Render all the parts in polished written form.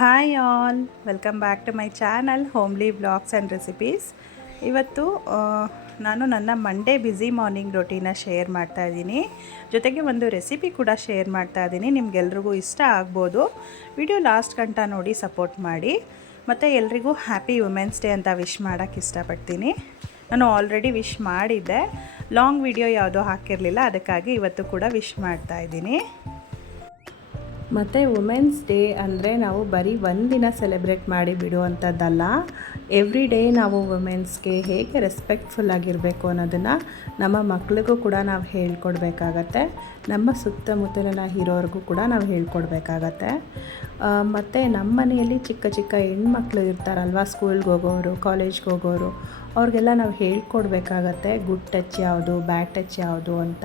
Hi all, welcome back to my channel homely vlogs and recipes. ಇವತ್ತು ನಾನು ನನ್ನ Monday busy morning ರೊಟೀನ share ಮಾಡ್ತಾ ಇದ್ದೀನಿ. ಜೊತೆಗೆ ಒಂದು ರೆಸಿಪಿ ಕೂಡ ಶೇರ್ ಮಾಡ್ತಾ ಇದ್ದೀನಿ. ನಿಮಗೆಲ್ರಿಗೂ ಇಷ್ಟ ಆಗ್ಬೋದು. ವಿಡಿಯೋ ಲಾಸ್ಟ್ ಗಂಟ ನೋಡಿ ಸಪೋರ್ಟ್ ಮಾಡಿ. ಮತ್ತು ಎಲ್ರಿಗೂ ಹ್ಯಾಪಿ ವುಮೆನ್ಸ್ ಡೇ ಅಂತ ವಿಶ್ ಮಾಡೋಕ್ಕೆ ಇಷ್ಟಪಡ್ತೀನಿ. ನಾನು ಆಲ್ರೆಡಿ ವಿಶ್ ಮಾಡಿದ್ದೆ, ಲಾಂಗ್ ವಿಡಿಯೋ ಯಾವುದೋ ಹಾಕಿರಲಿಲ್ಲ, ಅದಕ್ಕಾಗಿ ಇವತ್ತು ಕೂಡ ವಿಶ್ ಮಾಡ್ತಾ ಇದ್ದೀನಿ. ಮತ್ತು ವುಮೆನ್ಸ್ ಡೇ ಅಂದರೆ ನಾವು ಬರೀ ಒಂದಿನ ಸೆಲೆಬ್ರೇಟ್ ಮಾಡಿ ಬಿಡುವಂಥದ್ದಲ್ಲ. ಎವ್ರಿ ಡೇ ನಾವು ವುಮೆನ್ಸ್ಗೆ ಹೇಗೆ ರೆಸ್ಪೆಕ್ಟ್ಫುಲ್ ಆಗಿರಬೇಕು ಅನ್ನೋದನ್ನು ನಮ್ಮ ಮಕ್ಕಳಿಗೂ ಕೂಡ ನಾವು ಹೇಳ್ಕೊಡ್ಬೇಕಾಗತ್ತೆ. ನಮ್ಮ ಸುತ್ತಮುತ್ತಲಿನ ಇರೋರಿಗೂ ಕೂಡ ನಾವು ಹೇಳ್ಕೊಡ್ಬೇಕಾಗತ್ತೆ. ಮತ್ತು ನಮ್ಮ ಮನೆಯಲ್ಲಿ ಚಿಕ್ಕ ಚಿಕ್ಕ ಹೆಣ್ಮಕ್ಳು ಇರ್ತಾರಲ್ವ, ಸ್ಕೂಲ್ಗೆ ಹೋಗೋರು, ಕಾಲೇಜ್ಗೆ ಹೋಗೋರು, ಅವ್ರಿಗೆಲ್ಲ ನಾವು ಹೇಳ್ಕೊಡ್ಬೇಕಾಗತ್ತೆ. ಗುಡ್ ಟಚ್ ಯಾವುದು, ಬ್ಯಾಡ್ ಟಚ್ ಯಾವುದು ಅಂತ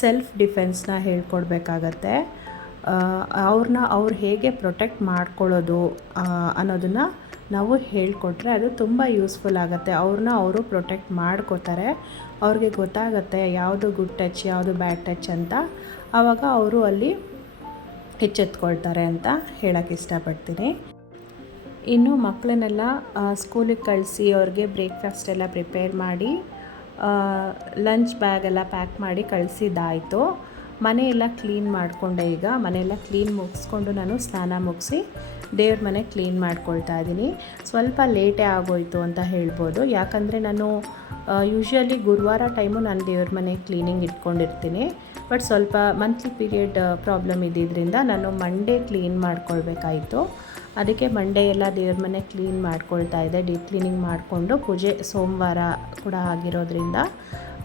ಸೆಲ್ಫ್ ಡಿಫೆನ್ಸ್ನ ಹೇಳ್ಕೊಡ್ಬೇಕಾಗತ್ತೆ. ಅವ್ರು ಹೇಗೆ ಪ್ರೊಟೆಕ್ಟ್ ಮಾಡ್ಕೊಳ್ಳೋದು ಅನ್ನೋದನ್ನು ನಾವು ಹೇಳಿಕೊಟ್ರೆ ಅದು ತುಂಬ ಯೂಸ್ಫುಲ್ ಆಗುತ್ತೆ. ಅವರು ಪ್ರೊಟೆಕ್ಟ್ ಮಾಡ್ಕೋತಾರೆ. ಅವ್ರಿಗೆ ಗೊತ್ತಾಗುತ್ತೆ ಯಾವುದು ಗುಡ್ ಟಚ್, ಯಾವುದು ಬ್ಯಾಡ್ ಟಚ್ ಅಂತ. ಆವಾಗ ಅವರು ಅಲ್ಲಿ ಎಚ್ಚೆತ್ಕೊಳ್ತಾರೆ ಅಂತ ಹೇಳೋಕ್ಕೆ ಇಷ್ಟಪಡ್ತೀನಿ. ಇನ್ನು ಮಕ್ಕಳನ್ನೆಲ್ಲ ಸ್ಕೂಲಿಗೆ ಕಳಿಸಿ ಅವ್ರಿಗೆ ಬ್ರೇಕ್ಫಾಸ್ಟ್ ಎಲ್ಲ ಪ್ರಿಪೇರ್ ಮಾಡಿ ಲಂಚ್ ಬ್ಯಾಗೆಲ್ಲ ಪ್ಯಾಕ್ ಮಾಡಿ ಕಳಿಸಿದ್ದಾಯಿತು. ಮನೆಯೆಲ್ಲ ಕ್ಲೀನ್ ಮಾಡಿಕೊಂಡೆ. ಈಗ ಮನೆಯೆಲ್ಲ ಕ್ಲೀನ್ ಮುಗಿಸ್ಕೊಂಡು ನಾನು ಸ್ನಾನ ಮುಗಿಸಿ ದೇವ್ರ ಮನೆ ಕ್ಲೀನ್ ಮಾಡ್ಕೊಳ್ತಾ ಇದ್ದೀನಿ. ಸ್ವಲ್ಪ ಲೇಟೇ ಆಗೋಯಿತು ಅಂತ ಹೇಳ್ಬೋದು. ಯಾಕಂದರೆ ನಾನು ಯೂಶ್ವಲಿ ಗುರುವಾರ ಟೈಮು ನಾನು ದೇವ್ರ ಮನೆ ಕ್ಲೀನಿಂಗ್ ಇಟ್ಕೊಂಡಿರ್ತೀನಿ. ಬಟ್ ಸ್ವಲ್ಪ ಮಂತ್ಲಿ ಪೀರಿಯಡ್ ಪ್ರಾಬ್ಲಮ್ ಇದ್ದಿದ್ದರಿಂದ ನಾನು ಮಂಡೇ ಕ್ಲೀನ್ ಮಾಡ್ಕೊಳ್ಬೇಕಾಯಿತು. ಅದಕ್ಕೆ ಮಂಡೇ ಎಲ್ಲ ದೇವ್ರ ಮನೆ ಕ್ಲೀನ್ ಮಾಡ್ಕೊಳ್ತಾ ಇದ್ದೆ. ಡೀಪ್ ಕ್ಲೀನಿಂಗ್ ಮಾಡಿಕೊಂಡು ಪೂಜೆ ಸೋಮವಾರ ಕೂಡ ಆಗಿರೋದ್ರಿಂದ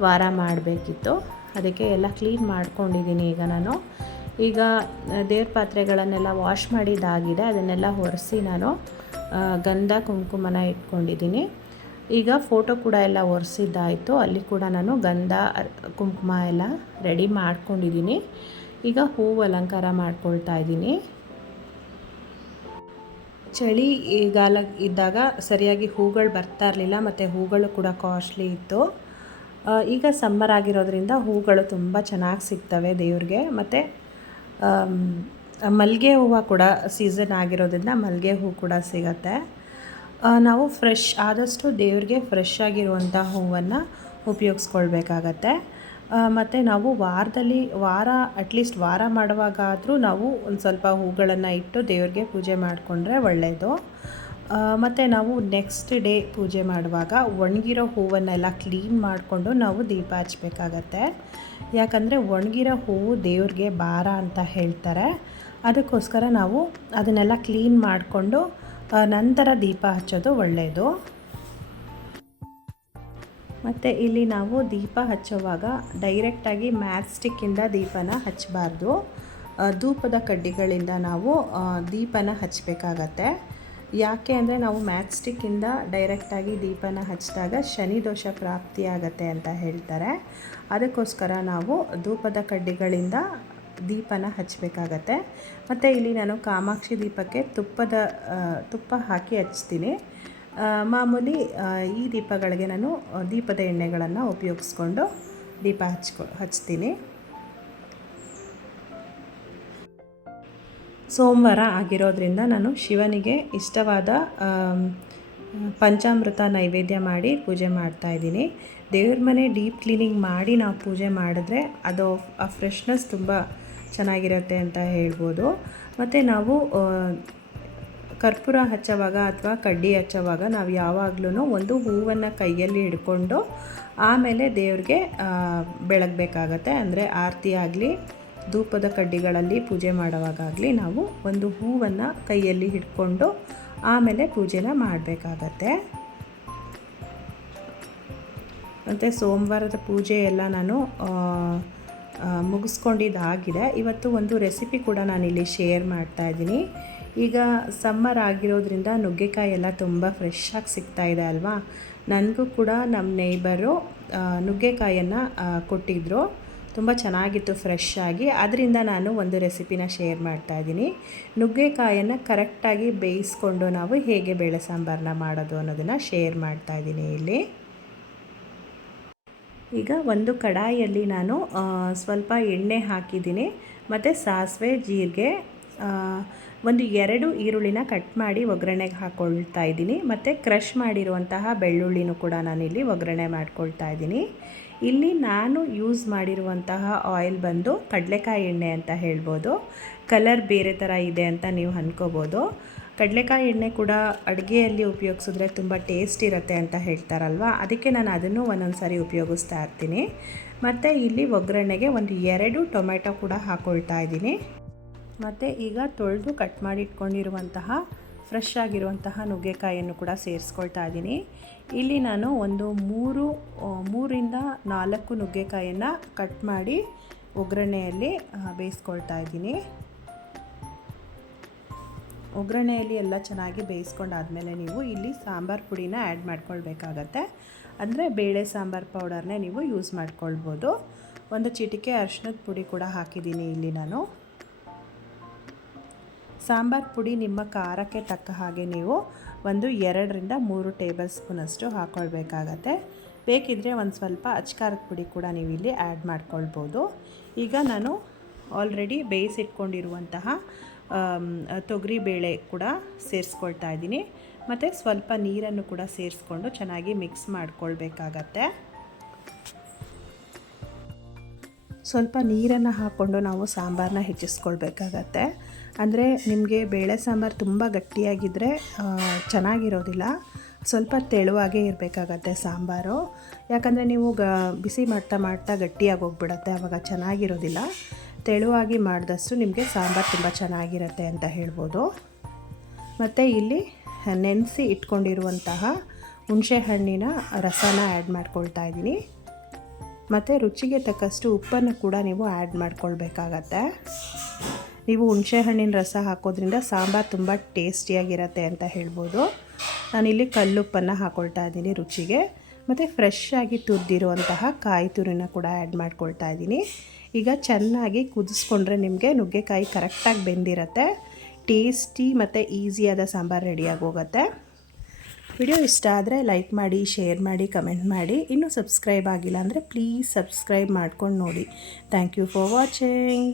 ವಾರ ಮಾಡಬೇಕಿತ್ತು. ಅದಕ್ಕೆ ಎಲ್ಲ ಕ್ಲೀನ್ ಮಾಡ್ಕೊಂಡಿದ್ದೀನಿ. ಈಗ ದೇವ್ರ ಪಾತ್ರೆಗಳನ್ನೆಲ್ಲ ವಾಶ್ ಮಾಡಿದ್ದಾಗಿದೆ. ಅದನ್ನೆಲ್ಲ ಒರೆಸಿ ನಾನು ಗಂಧ ಕುಂಕುಮನ ಇಟ್ಕೊಂಡಿದ್ದೀನಿ. ಈಗ ಫೋಟೋ ಕೂಡ ಎಲ್ಲ ಒರೆಸಿದ್ದಾಯಿತು. ಅಲ್ಲಿ ಕೂಡ ನಾನು ಗಂಧ ಕುಂಕುಮ ಎಲ್ಲ ರೆಡಿ ಮಾಡ್ಕೊಂಡಿದ್ದೀನಿ. ಈಗ ಹೂವು ಅಲಂಕಾರ ಮಾಡ್ಕೊಳ್ತಾ ಇದ್ದೀನಿ. ಚಳಿಗಾಲ ಇದ್ದಾಗ ಸರಿಯಾಗಿ ಹೂಗಳು ಬರ್ತಾ ಇರಲಿಲ್ಲ, ಮತ್ತು ಹೂಗಳು ಕೂಡ ಕಾಸ್ಟ್ಲಿ ಇತ್ತು. ಈಗ ಸಮ್ಮರ್ ಆಗಿರೋದ್ರಿಂದ ಹೂಗಳು ತುಂಬ ಚೆನ್ನಾಗಿ ಸಿಗ್ತವೆ ದೇವ್ರಿಗೆ. ಮತ್ತು ಮಲ್ಲಿಗೆ ಹೂವು ಕೂಡ ಸೀಸನ್ ಆಗಿರೋದ್ರಿಂದ ಮಲ್ಲಿಗೆ ಹೂವು ಕೂಡ ಸಿಗತ್ತೆ. ನಾವು ಆದಷ್ಟು ದೇವ್ರಿಗೆ ಫ್ರೆಶ್ ಆಗಿರುವಂಥ ಹೂವನ್ನು ಉಪಯೋಗಿಸ್ಕೊಳ್ಬೇಕಾಗತ್ತೆ. ಮತ್ತು ನಾವು ಅಟ್ಲೀಸ್ಟ್ ವಾರ ಮಾಡುವಾಗಾದರೂ ನಾವು ಒಂದು ಸ್ವಲ್ಪ ಹೂಗಳನ್ನು ಇಟ್ಟು ದೇವ್ರಿಗೆ ಪೂಜೆ ಮಾಡಿಕೊಂಡ್ರೆ ಒಳ್ಳೆಯದು. ಮತ್ತು ನಾವು ನೆಕ್ಸ್ಟ್ ಡೇ ಪೂಜೆ ಮಾಡುವಾಗ ಒಣಗಿರೋ ಹೂವನ್ನೆಲ್ಲ ಕ್ಲೀನ್ ಮಾಡಿಕೊಂಡು ನಾವು ದೀಪ ಹಚ್ಚಬೇಕಾಗತ್ತೆ. ಯಾಕಂದರೆ ಒಣಗಿರೋ ಹೂವು ದೇವ್ರಿಗೆ ಭಾರ ಅಂತ ಹೇಳ್ತಾರೆ. ಅದಕ್ಕೋಸ್ಕರ ನಾವು ಅದನ್ನೆಲ್ಲ ಕ್ಲೀನ್ ಮಾಡಿಕೊಂಡು ನಂತರ ದೀಪ ಹಚ್ಚೋದು ಒಳ್ಳೆಯದು. ಮತ್ತು ಇಲ್ಲಿ ನಾವು ದೀಪ ಹಚ್ಚೋವಾಗ ಡೈರೆಕ್ಟಾಗಿ ಮ್ಯಾಚ್ ಸ್ಟಿಕ್ಕಿಂದ ದೀಪನ ಹಚ್ಚಬಾರ್ದು. ಧೂಪದ ಕಡ್ಡಿಗಳಿಂದ ನಾವು ದೀಪನ ಹಚ್ಚಬೇಕಾಗತ್ತೆ. ಯಾಕೆ ಅಂದರೆ ನಾವು ಮ್ಯಾಚ್ ಸ್ಟಿಕ್ಕಿಂದ ಡೈರೆಕ್ಟಾಗಿ ದೀಪನ ಹಚ್ಚಿದಾಗ ಶನಿ ದೋಷ ಪ್ರಾಪ್ತಿಯಾಗತ್ತೆ ಅಂತ ಹೇಳ್ತಾರೆ. ಅದಕ್ಕೋಸ್ಕರ ನಾವು ಧೂಪದ ಕಡ್ಡಿಗಳಿಂದ ದೀಪನ ಹಚ್ಚಬೇಕಾಗತ್ತೆ. ಮತ್ತು ಇಲ್ಲಿ ನಾನು ಕಾಮಾಕ್ಷಿ ದೀಪಕ್ಕೆ ತುಪ್ಪ ಹಾಕಿ ಹಚ್ತೀನಿ. ಮಾಮೂಲಿ ಈ ದೀಪಗಳಿಗೆ ನಾನು ದೀಪದ ಎಣ್ಣೆಗಳನ್ನು ಉಪಯೋಗಿಸ್ಕೊಂಡು ದೀಪ ಹಚ್ತೀನಿ. ಸೋಮವಾರ ಆಗಿರೋದ್ರಿಂದ ನಾನು ಶಿವನಿಗೆ ಇಷ್ಟವಾದ ಪಂಚಾಮೃತ ನೈವೇದ್ಯ ಮಾಡಿ ಪೂಜೆ ಮಾಡ್ತಾಯಿದ್ದೀನಿ. ದೇವ್ರ ಮನೆ ಡೀಪ್ ಕ್ಲೀನಿಂಗ್ ಮಾಡಿ ನಾವು ಪೂಜೆ ಮಾಡಿದ್ರೆ ಅದು ಆ ಫ್ರೆಶ್ನೆಸ್ ತುಂಬ ಚೆನ್ನಾಗಿರುತ್ತೆ ಅಂತ ಹೇಳ್ಬೋದು. ಮತ್ತು ನಾವು ಕರ್ಪೂರ ಹಚ್ಚೋವಾಗ ಅಥವಾ ಕಡ್ಡಿ ಹಚ್ಚೋವಾಗ ನಾವು ಯಾವಾಗಲೂ ಒಂದು ಹೂವನ್ನು ಕೈಯಲ್ಲಿ ಹಿಡ್ಕೊಂಡು ಆಮೇಲೆ ದೇವ್ರಿಗೆ ಬೆಳಗಬೇಕಾಗತ್ತೆ. ಅಂದರೆ ಆರತಿ ಆಗಲಿ ಧೂಪದ ಕಡ್ಡಿಗಳಲ್ಲಿ ಪೂಜೆ ಮಾಡುವಾಗಲಿ ನಾವು ಒಂದು ಹೂವನ್ನು ಕೈಯಲ್ಲಿ ಹಿಡ್ಕೊಂಡು ಆಮೇಲೆ ಪೂಜೆನ ಮಾಡಬೇಕಾಗತ್ತೆ. ಮತ್ತು ಸೋಮವಾರದ ಪೂಜೆ ಎಲ್ಲ ನಾನು ಮುಗಿಸ್ಕೊಂಡಿದ್ದಾಗಿದೆ. ಇವತ್ತು ಒಂದು ರೆಸಿಪಿ ಕೂಡ ನಾನಿಲ್ಲಿ ಶೇರ್ ಮಾಡ್ತಾಯಿದ್ದೀನಿ. ಈಗ ಸಮ್ಮರ್ ಆಗಿರೋದ್ರಿಂದ ನುಗ್ಗೆಕಾಯಿ ಎಲ್ಲ ತುಂಬ ಫ್ರೆಶ್ಶಾಗಿ ಸಿಗ್ತಾಯಿದೆ ಅಲ್ವಾ. ನನಗೂ ಕೂಡ ನಮ್ಮ ನೇಬರು ನುಗ್ಗೆಕಾಯನ್ನು ಕೊಟ್ಟಿದ್ದರು. ತುಂಬ ಚೆನ್ನಾಗಿತ್ತು ಫ್ರೆಶ್ ಆಗಿ. ಅದರಿಂದ ನಾನು ಒಂದು ರೆಸಿಪಿನ ಶೇರ್ ಮಾಡ್ತಾಯಿದ್ದೀನಿ. ನುಗ್ಗೆಕಾಯನ್ನು ಕರೆಕ್ಟಾಗಿ ಬೇಯಿಸ್ಕೊಂಡು ನಾವು ಹೇಗೆ ಬೇಳೆ ಸಾಂಬಾರನ್ನ ಮಾಡೋದು ಅನ್ನೋದನ್ನು ಶೇರ್ ಮಾಡ್ತಾಯಿದ್ದೀನಿ ಇಲ್ಲಿ. ಈಗ ಒಂದು ಕಡಾಯಿಯಲ್ಲಿ ನಾನು ಸ್ವಲ್ಪ ಎಣ್ಣೆ ಹಾಕಿದ್ದೀನಿ. ಮತ್ತು ಸಾಸಿವೆ, ಜೀರಿಗೆ, ಒಂದು 2 ಈರುಳ್ಳಿನ ಕಟ್ ಮಾಡಿ ಒಗ್ಗರಣೆಗೆ ಹಾಕ್ಕೊಳ್ತಾ ಇದ್ದೀನಿ. ಮತ್ತು ಕ್ರಷ್ ಮಾಡಿರುವಂತಹ ಬೆಳ್ಳುಳ್ಳಿನೂ ಕೂಡ ನಾನಿಲ್ಲಿ ಒಗ್ಗರಣೆ ಮಾಡ್ಕೊಳ್ತಾ ಇದ್ದೀನಿ. ಇಲ್ಲಿ ನಾನು ಯೂಸ್ ಮಾಡಿರುವಂತಹ ಆಯಿಲ್ ಬಂದು ಕಡಲೆಕಾಯಿ ಎಣ್ಣೆ ಅಂತ ಹೇಳ್ಬೋದು. ಕಲರ್ ಬೇರೆ ಥರ ಇದೆ ಅಂತ ನೀವು ಅಂದ್ಕೋಬೋದು. ಕಡಲೆಕಾಯಿ ಎಣ್ಣೆ ಕೂಡ ಅಡುಗೆಯಲ್ಲಿ ಉಪಯೋಗಿಸಿದ್ರೆ ತುಂಬ ಟೇಸ್ಟ್ ಇರುತ್ತೆ ಅಂತ ಹೇಳ್ತಾರಲ್ವ, ಅದಕ್ಕೆ ನಾನು ಅದನ್ನು ಒಂದೊಂದು ಸಾರಿ ಉಪಯೋಗಿಸ್ತಾ ಇರ್ತೀನಿ. ಮತ್ತು ಇಲ್ಲಿ ಒಗ್ಗರಣೆಗೆ ಒಂದು 2 ಟೊಮೆಟೊ ಕೂಡ ಹಾಕ್ಕೊಳ್ತಾ ಇದ್ದೀನಿ. ಮತ್ತು ಈಗ ತೊಳೆದು ಕಟ್ ಮಾಡಿ ಇಟ್ಕೊಂಡಿರುವಂತಹ ಫ್ರೆಶ್ ಆಗಿರುವಂತಹ ನುಗ್ಗೆಕಾಯಿಯನ್ನು ಕೂಡ ಸೇರಿಸ್ಕೊಳ್ತಾ ಇದ್ದೀನಿ. ಇಲ್ಲಿ ನಾನು ಒಂದು 3ರಿಂದ 4 ನುಗ್ಗೆಕಾಯಿಯನ್ನು ಕಟ್ ಮಾಡಿ ಒಗ್ಗರಣೆಯಲ್ಲಿ ಬೇಯಿಸ್ಕೊಳ್ತಾ ಇದ್ದೀನಿ. ಒಗ್ಗರಣೆಯಲ್ಲಿ ಎಲ್ಲ ಚೆನ್ನಾಗಿ ಬೇಯಿಸ್ಕೊಂಡಾದಮೇಲೆ ನೀವು ಇಲ್ಲಿ ಸಾಂಬಾರು ಪುಡಿನ ಆ್ಯಡ್ ಮಾಡ್ಕೊಳ್ಬೇಕಾಗತ್ತೆ. ಅಂದರೆ ಬೇಳೆ ಸಾಂಬಾರು ಪೌಡರ್ನೇ ನೀವು ಯೂಸ್ ಮಾಡ್ಕೊಳ್ಬೋದು. ಒಂದು ಚಿಟಿಕೆ ಅರಿಶಿಣದ ಪುಡಿ ಕೂಡ ಹಾಕಿದ್ದೀನಿ ಇಲ್ಲಿ ನಾನು. ಸಾಂಬಾರು ಪುಡಿ ನಿಮ್ಮ ಖಾರಕ್ಕೆ ತಕ್ಕ ಹಾಗೆ ನೀವು ಒಂದು 2ರಿಂದ 3 ಟೇಬಲ್ ಸ್ಪೂನಷ್ಟು ಹಾಕ್ಕೊಳ್ಬೇಕಾಗತ್ತೆ. ಬೇಕಿದ್ದರೆ ಒಂದು ಸ್ವಲ್ಪ ಅಚ್ಕಾರದ ಪುಡಿ ಕೂಡ ನೀವು ಇಲ್ಲಿ ಆ್ಯಡ್ ಮಾಡ್ಕೊಳ್ಬೋದು. ಈಗ ನಾನು ಆಲ್ರೆಡಿ ಬೇಯಿಸಿಟ್ಕೊಂಡಿರುವಂತಹ ತೊಗರಿ ಬೇಳೆ ಕೂಡ ಸೇರಿಸ್ಕೊಳ್ತಾ ಇದ್ದೀನಿ. ಮತ್ತು ಸ್ವಲ್ಪ ನೀರನ್ನು ಕೂಡ ಸೇರಿಸ್ಕೊಂಡು ಚೆನ್ನಾಗಿ ಮಿಕ್ಸ್ ಮಾಡ್ಕೊಳ್ಬೇಕಾಗತ್ತೆ. ಸ್ವಲ್ಪ ನೀರನ್ನು ಹಾಕ್ಕೊಂಡು ನಾವು ಸಾಂಬಾರನ್ನ ಹೆಚ್ಚಿಸ್ಕೊಳ್ಬೇಕಾಗತ್ತೆ. ಅಂದರೆ ನಿಮಗೆ ಬೇಳೆ ಸಾಂಬಾರು ತುಂಬ ಗಟ್ಟಿಯಾಗಿದ್ದರೆ ಚೆನ್ನಾಗಿರೋದಿಲ್ಲ. ಸ್ವಲ್ಪ ತೆಳುವಾಗೇ ಇರಬೇಕಾಗತ್ತೆ ಸಾಂಬಾರು. ಯಾಕಂದರೆ ನೀವು ಬಿಸಿ ಮಾಡ್ತಾ ಗಟ್ಟಿಯಾಗಿ ಹೋಗ್ಬಿಡತ್ತೆ, ಆವಾಗ ಚೆನ್ನಾಗಿರೋದಿಲ್ಲ. ತೆಳುವಾಗಿ ಮಾಡಿದಷ್ಟು ನಿಮಗೆ ಸಾಂಬಾರು ತುಂಬ ಚೆನ್ನಾಗಿರುತ್ತೆ ಅಂತ ಹೇಳ್ಬೋದು. ಮತ್ತು ಇಲ್ಲಿ ನೆನೆಸಿ ಇಟ್ಕೊಂಡಿರುವಂತಹ ಹುಣಸೆ ಹಣ್ಣಿನ ರಸನ ಆ್ಯಡ್ ಮಾಡ್ಕೊಳ್ತಾ ಇದ್ದೀನಿ. ಮತ್ತು ರುಚಿಗೆ ತಕ್ಕಷ್ಟು ಉಪ್ಪನ್ನು ಕೂಡ ನೀವು ಆ್ಯಡ್ ಮಾಡ್ಕೊಳ್ಬೇಕಾಗತ್ತೆ. ನೀವು ಹುಣಸೆ ಹಣ್ಣಿನ ರಸ ಹಾಕೋದ್ರಿಂದ ಸಾಂಬಾರು ತುಂಬ ಟೇಸ್ಟಿಯಾಗಿರುತ್ತೆ ಅಂತ ಹೇಳ್ಬೋದು. ನಾನಿಲ್ಲಿ ಕಲ್ಲುಪ್ಪನ್ನು ಹಾಕ್ಕೊಳ್ತಾ ಇದ್ದೀನಿ ರುಚಿಗೆ. ಮತ್ತು ಫ್ರೆಶ್ ಆಗಿ ತುರಿದಿರುವಂತಹ ಕಾಯಿ ತುರಿನ ಕೂಡ ಆ್ಯಡ್ ಮಾಡ್ಕೊಳ್ತಾ ಇದ್ದೀನಿ. ಈಗ ಚೆನ್ನಾಗಿ ಕುದಿಸ್ಕೊಂಡ್ರೆ ನಿಮಗೆ ನುಗ್ಗೆಕಾಯಿ ಕರೆಕ್ಟಾಗಿ ಬೆಂದಿರುತ್ತೆ. ಟೇಸ್ಟಿ ಮತ್ತು ಈಸಿಯಾದ ಸಾಂಬಾರು ರೆಡಿಯಾಗಿ ಹೋಗುತ್ತೆ. ವಿಡಿಯೋ ಇಷ್ಟ ಆದರೆ ಲೈಕ್ ಮಾಡಿ, ಶೇರ್ ಮಾಡಿ, ಕಮೆಂಟ್ ಮಾಡಿ. ಇನ್ನೂ ಸಬ್ಸ್ಕ್ರೈಬ್ ಆಗಿಲ್ಲ ಅಂದರೆ ಪ್ಲೀಸ್ ಸಬ್ಸ್ಕ್ರೈಬ್ ಮಾಡ್ಕೊಂಡು ನೋಡಿ. Thank you for watching.